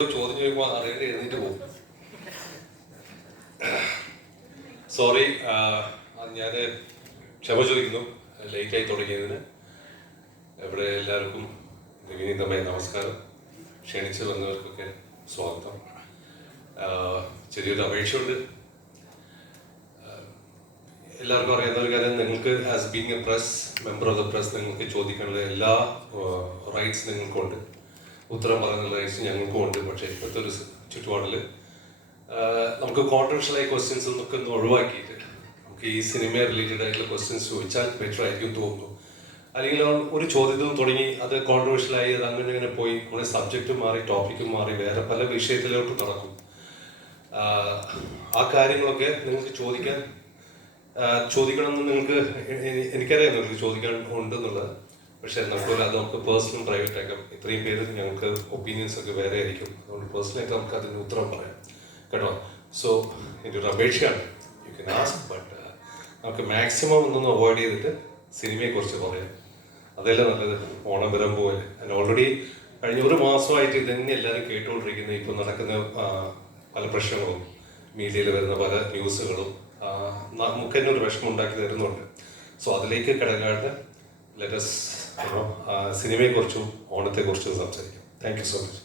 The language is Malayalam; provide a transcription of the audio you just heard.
ചോദ്യം ചോദിക്കുമ്പോൾ അറിയേണ്ടി എഴുന്നേറ്റ് പോകും. സോറി, ഞാൻ ക്ഷമ ചോദിക്കുന്നു ലേറ്റായി തുടങ്ങിയതിന്. ഇവിടെ എല്ലാവർക്കും വിനീതമായ നമസ്കാരം. ക്ഷണിച്ചു വന്നവർക്കൊക്കെ സ്വാഗതം. ചെറിയൊരു അപേക്ഷയുണ്ട്. എല്ലാവർക്കും അറിയാവുന്ന ഒരു കാര്യം, നിങ്ങൾക്ക് as being A press member of the press നിങ്ങൾക്ക് ചോദിക്കാനുള്ള എല്ലാ റൈറ്റ്സ് നിങ്ങൾക്കുണ്ട്. ഉത്തരം പറയാനുള്ള റൈറ്റ്സ് ഞങ്ങൾക്കും ഉണ്ട്. പക്ഷേ ഇപ്പോഴത്തെ ഒരു ചുറ്റുപാടിൽ നമുക്ക് കോൺട്രവേഴ്ഷ്യലായ ക്വസ്റ്റ്യൻസ് ഒക്കെ ഒന്ന് ഒഴിവാക്കിയിട്ട് നമുക്ക് ഈ സിനിമ റിലേറ്റഡ് ആയിട്ടുള്ള ക്വസ്റ്റ്യൻസ് ചോദിച്ചാൽ ബെറ്റർ ആയിരിക്കും തോന്നുന്നു. അല്ലെങ്കിൽ ഒരു ചോദ്യത്തിൽ തുടങ്ങി അത് കോൺട്രവേഴ്ഷ്യലായി അത് അങ്ങനെ പോയി നമ്മുടെ സബ്ജക്റ്റും മാറി ടോപ്പിക്കും മാറി വേറെ പല വിഷയത്തിലോട്ട് നടക്കും. ആ കാര്യങ്ങളൊക്കെ നിങ്ങൾക്ക് ചോദിക്കണമെന്ന് നിങ്ങൾക്ക് എനിക്കറിയാം നിങ്ങൾക്ക് ചോദിക്കാൻ ഉണ്ടെന്നുള്ളത്. പക്ഷേ നമുക്ക് പേഴ്സണൽ പ്രൈവറ്റ് ആക്കാം. ഇത്രയും പേര് ഞങ്ങൾക്ക് ഒപ്പീനിയൻസ് ഒക്കെ വേറെ ആയിരിക്കും. അതുകൊണ്ട് പേഴ്സണലായിട്ട് നമുക്ക് അതിന് ഉത്തരം പറയാം കേട്ടോ. സോ എൻ്റെ ഒരു അപേക്ഷയാണ്, യു കെൻ ആസ്ക്, ബട്ട് നമുക്ക് മാക്സിമം ഒന്നൊന്ന് അവോയ്ഡ് ചെയ്തിട്ട് സിനിമയെക്കുറിച്ച് പറയാം. അതല്ലേ നല്ലത്. ഓണം വരാൻ പോലെ ഓൾറെഡി കഴിഞ്ഞ ഒരു മാസമായിട്ട് ഇതന്നെ എല്ലാവരും കേട്ടുകൊണ്ടിരിക്കുന്നത്. ഇപ്പോൾ നടക്കുന്ന പല പ്രശ്നങ്ങളും മീഡിയയിൽ വരുന്ന പല ന്യൂസുകളും നമുക്ക് തന്നെ ഒരു വിഷമം ഉണ്ടാക്കി തരുന്നുണ്ട്. സോ അതിലേക്ക് കിടക്കാണ്ട് ലെറ്റ് us സിനിമയെക്കുറിച്ചും ഓണത്തെക്കുറിച്ചും സംസാരിക്കാം. Thank you so much.